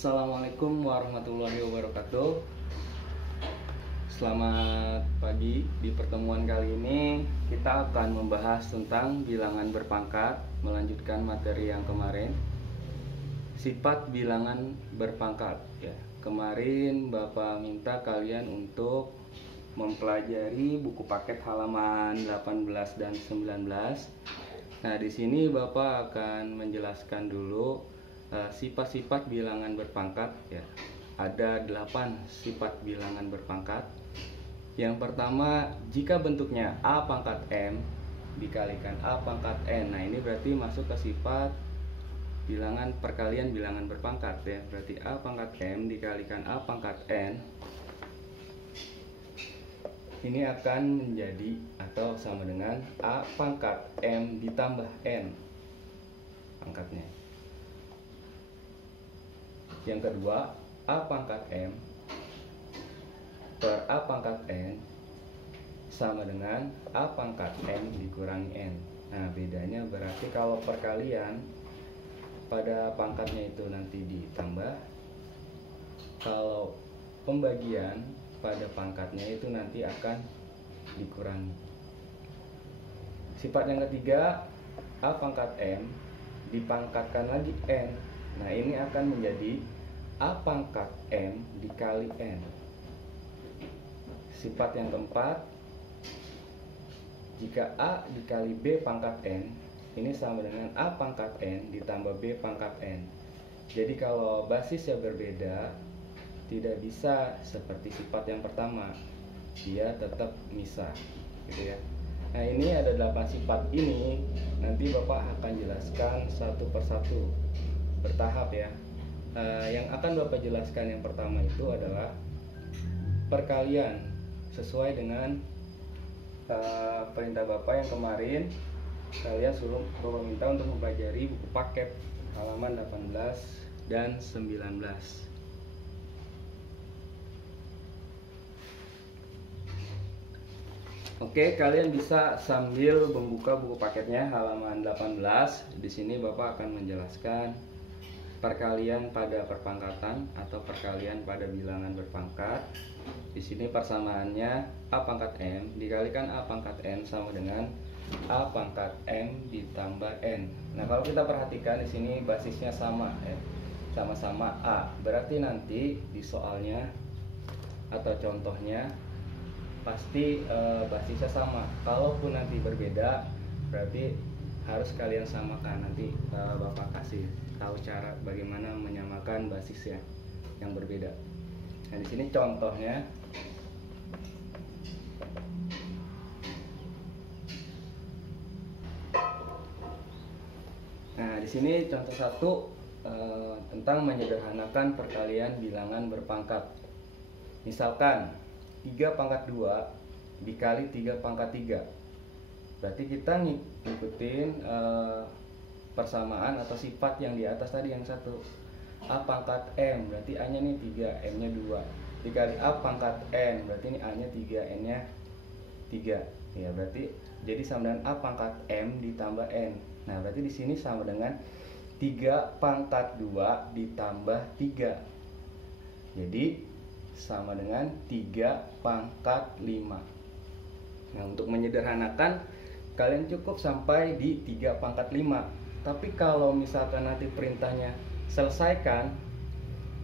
Assalamualaikum warahmatullahi wabarakatuh. Selamat pagi. Di pertemuan kali ini kita akan membahas tentang bilangan berpangkat, melanjutkan materi yang kemarin. Sifat bilangan berpangkat ya. Kemarin Bapak minta kalian untuk mempelajari buku paket halaman 18 dan 19. Nah, di sini Bapak akan menjelaskan dulu sifat-sifat bilangan berpangkat ya. Ada 8 sifat bilangan berpangkat. Yang pertama, jika bentuknya A pangkat M dikalikan A pangkat N. Nah, ini berarti masuk ke sifat bilangan perkalian bilangan berpangkat ya. Berarti A pangkat M dikalikan A pangkat N ini akan menjadi atau sama dengan A pangkat M ditambah N pangkatnya. Yang kedua, A pangkat M per A pangkat N sama dengan A pangkat M dikurangi N. Nah, bedanya berarti kalau perkalian pada pangkatnya itu nanti ditambah, kalau pembagian pada pangkatnya itu nanti akan dikurangi. Sifat yang ketiga, A pangkat M dipangkatkan lagi N. Nah, ini akan menjadi A pangkat M dikali N. Sifat yang keempat, jika A dikali B pangkat N, ini sama dengan A pangkat N ditambah B pangkat N. Jadi kalau basisnya berbeda, tidak bisa seperti sifat yang pertama, dia tetap misah gitu ya. Nah, ini ada 8 sifat ini, nanti Bapak akan jelaskan satu persatu bertahap ya. Yang akan Bapak jelaskan yang pertama itu adalah perkalian sesuai dengan perintah Bapak yang kemarin. Kalian suruh Bapak minta untuk mempelajari buku paket halaman 18 dan 19. Oke, kalian bisa sambil membuka buku paketnya halaman 18. Di sini Bapak akan menjelaskan perkalian pada perpangkatan atau perkalian pada bilangan berpangkat. Di sini persamaannya A pangkat M dikalikan A pangkat N sama dengan A pangkat M ditambah N. Nah, kalau kita perhatikan di sini basisnya sama ya. Sama-sama A. Berarti nanti di soalnya atau contohnya pasti basisnya sama. Kalaupun nanti berbeda, berarti harus kalian samakan. Nanti Bapak kasih tahu cara bagaimana menyamakan basisnya yang berbeda. Nah, di sini contohnya. Nah, di sini contoh 1 tentang menyederhanakan perkalian bilangan berpangkat. Misalkan 3 pangkat 2 dikali 3 pangkat 3. Berarti kita ngikutin persamaan atau sifat yang di atas tadi yang satu. A pangkat M berarti A nya nih 3, M nya 2 dikali A pangkat N berarti ini A nya 3, N nya 3 ya. Berarti jadi sama dengan A pangkat M ditambah N. Nah, berarti di sini sama dengan 3 pangkat 2 ditambah 3. Jadi sama dengan 3 pangkat 5. Nah, untuk menyederhanakan kalian cukup sampai di 3 pangkat 5. Tapi kalau misalkan nanti perintahnya selesaikan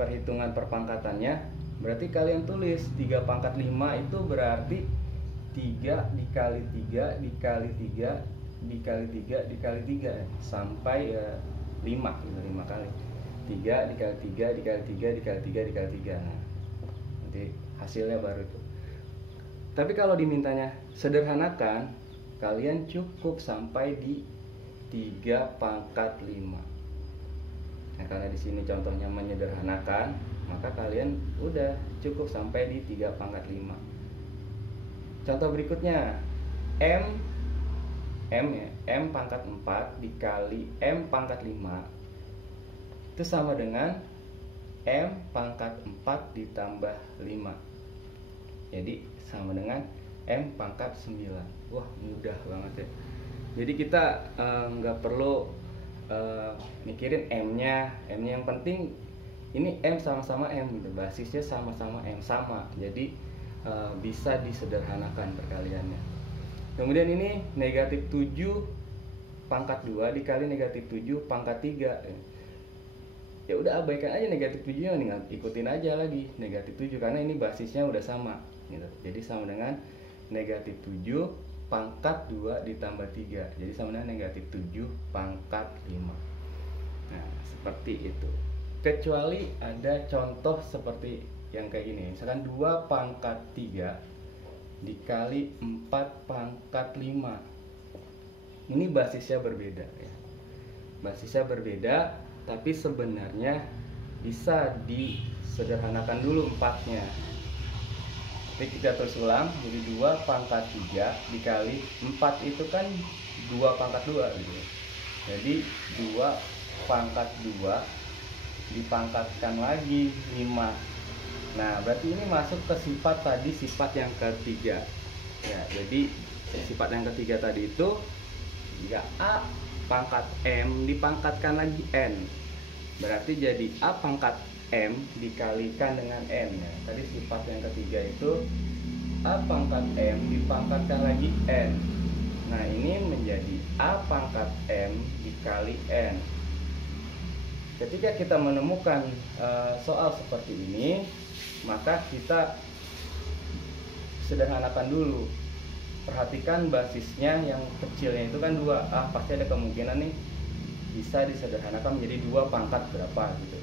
perhitungan perpangkatannya, berarti kalian tulis 3 pangkat 5 itu berarti 3 dikali 3 dikali 3 dikali 3 dikali 3 sampai 5 gitu, 5 kali. 3 dikali 3 dikali 3 dikali 3 dikali 3. Nah, nanti hasilnya baru itu. Tapi kalau dimintanya sederhanakan, kalian cukup sampai di 3 pangkat 5. Nah, karena di sini contohnya menyederhanakan, maka kalian udah cukup sampai di 3 pangkat 5. Contoh berikutnya, M ya, M pangkat 4 dikali M pangkat 5 itu sama dengan M pangkat 4 ditambah 5. Jadi sama dengan M pangkat 9. Wah, mudah banget ya. Jadi kita nggak perlu mikirin M-nya yang penting ini M sama-sama M gitu, basisnya sama-sama M, sama. Jadi bisa disederhanakan perkaliannya. Kemudian ini negatif 7 pangkat 2 dikali negatif 7 pangkat 3. Ya udah abaikan aja negatif 7 nya, tinggal ikutin aja lagi negatif 7 karena ini basisnya udah sama gitu. Jadi sama dengan negatif 7 pangkat 2 ditambah 3. Jadi sama dengan negatif 7 pangkat 5. Nah, seperti itu. Kecuali ada contoh seperti yang kayak gini. Misalkan 2 pangkat 3 dikali 4 pangkat 5. Ini basisnya berbeda ya. Basisnya berbeda, tapi sebenarnya bisa disederhanakan dulu 4-nya. Jadi kita tulis ulang, jadi 2 pangkat 3 dikali 4 itu kan 2 pangkat 2 gitu. Jadi 2 pangkat 2 dipangkatkan lagi 5. Nah, berarti ini masuk ke sifat tadi, sifat yang ketiga. Ya, jadi sifat yang ketiga tadi itu jika A pangkat M dipangkatkan lagi N, berarti jadi A pangkat M dikalikan dengan N ya. Tadi sifat yang ketiga itu A pangkat M dipangkatkan lagi N. Nah, ini menjadi A pangkat M dikali N. Ketika kita menemukan soal seperti ini, maka kita sederhanakan dulu. Perhatikan basisnya yang kecilnya itu kan 2. Pasti ada kemungkinan nih bisa disederhanakan menjadi 2 pangkat berapa gitu.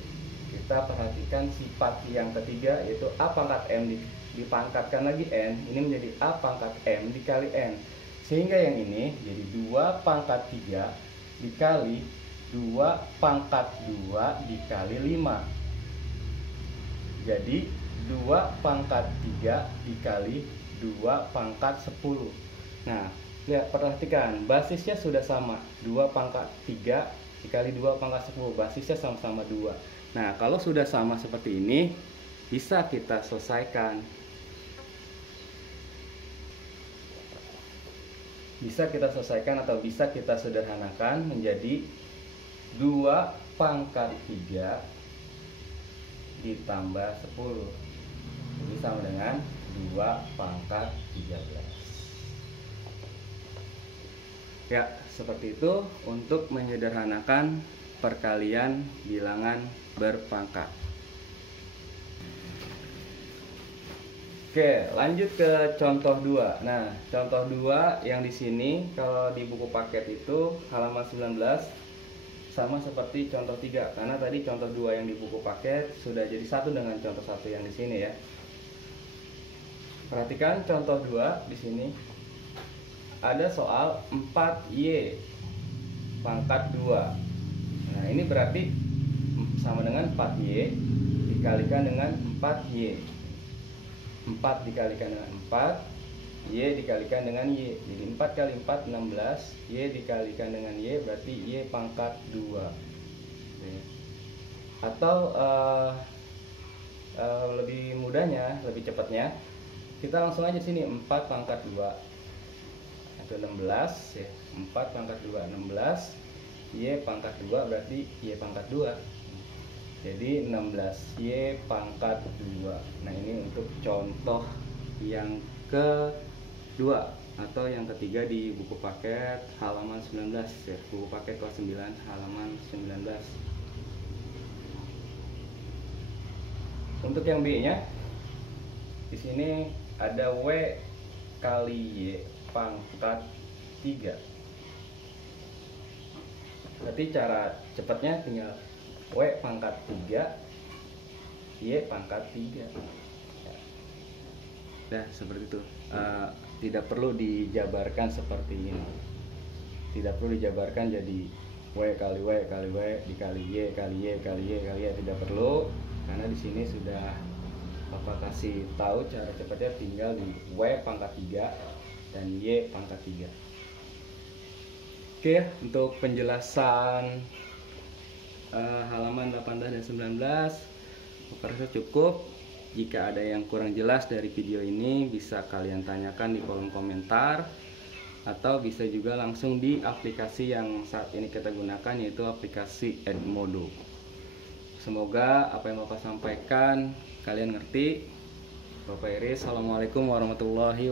Kita perhatikan sifat yang ketiga yaitu A pangkat M dipangkatkan lagi N. Ini menjadi A pangkat M dikali N. Sehingga yang ini jadi 2 pangkat 3 dikali 2 pangkat 2 dikali 5. Jadi 2 pangkat 3 dikali 2 pangkat 10. Nah, lihat, perhatikan basisnya sudah sama, 2 pangkat 3 dikali 2 pangkat 10, basisnya sama-sama 2. Nah, kalau sudah sama seperti ini, bisa kita selesaikan. Bisa kita selesaikan atau bisa kita sederhanakan menjadi 2 pangkat 3 ditambah 10. Jadi sama dengan 2 pangkat 13. Ya, seperti itu untuk menyederhanakan perkalian bilangan berpangkat. Oke, lanjut ke contoh 2. Nah, contoh 2 yang di sini kalau di buku paket itu halaman 19 sama seperti contoh 3, karena tadi contoh 2 yang di buku paket sudah jadi satu dengan contoh 1 yang di sini ya. Perhatikan contoh 2 di sini. Ada soal 4Y pangkat 2. Nah, ini berarti sama dengan 4Y dikalikan dengan 4Y. 4 dikalikan dengan 4, Y dikalikan dengan Y. Jadi 4 kali 4 16, Y dikalikan dengan Y berarti Y pangkat 2. Atau lebih mudahnya, lebih cepatnya, kita langsung aja sini 4 pangkat 2 itu 16 ya. 4 pangkat 2 16, Y pangkat 2 berarti Y pangkat 2. Jadi 16Y pangkat 2. Nah, ini untuk contoh yang kedua atau yang ketiga di buku paket halaman 19 ya. Buku paket kelas 9 halaman 19. Untuk yang B-nya di sini ada W kali Y pangkat 3. Berarti cara cepatnya tinggal W pangkat 3 Y pangkat 3. Nah, seperti itu. Tidak perlu dijabarkan seperti ini. Tidak perlu dijabarkan jadi W kali W kali W dikali Y kali Y kali Y kali Y. Tidak perlu, karena di sini sudah Bapak kasih tahu cara cepatnya tinggal di W pangkat 3 dan Y pangkat 3. Oke, untuk penjelasan halaman 18 dan 19 aku rasa cukup. Jika ada yang kurang jelas dari video ini, bisa kalian tanyakan di kolom komentar, atau bisa juga langsung di aplikasi yang saat ini kita gunakan, yaitu aplikasi Edmodo. Semoga apa yang Bapak sampaikan kalian ngerti. Bapak Iris, Assalamualaikum warahmatullahi wabarakatuh.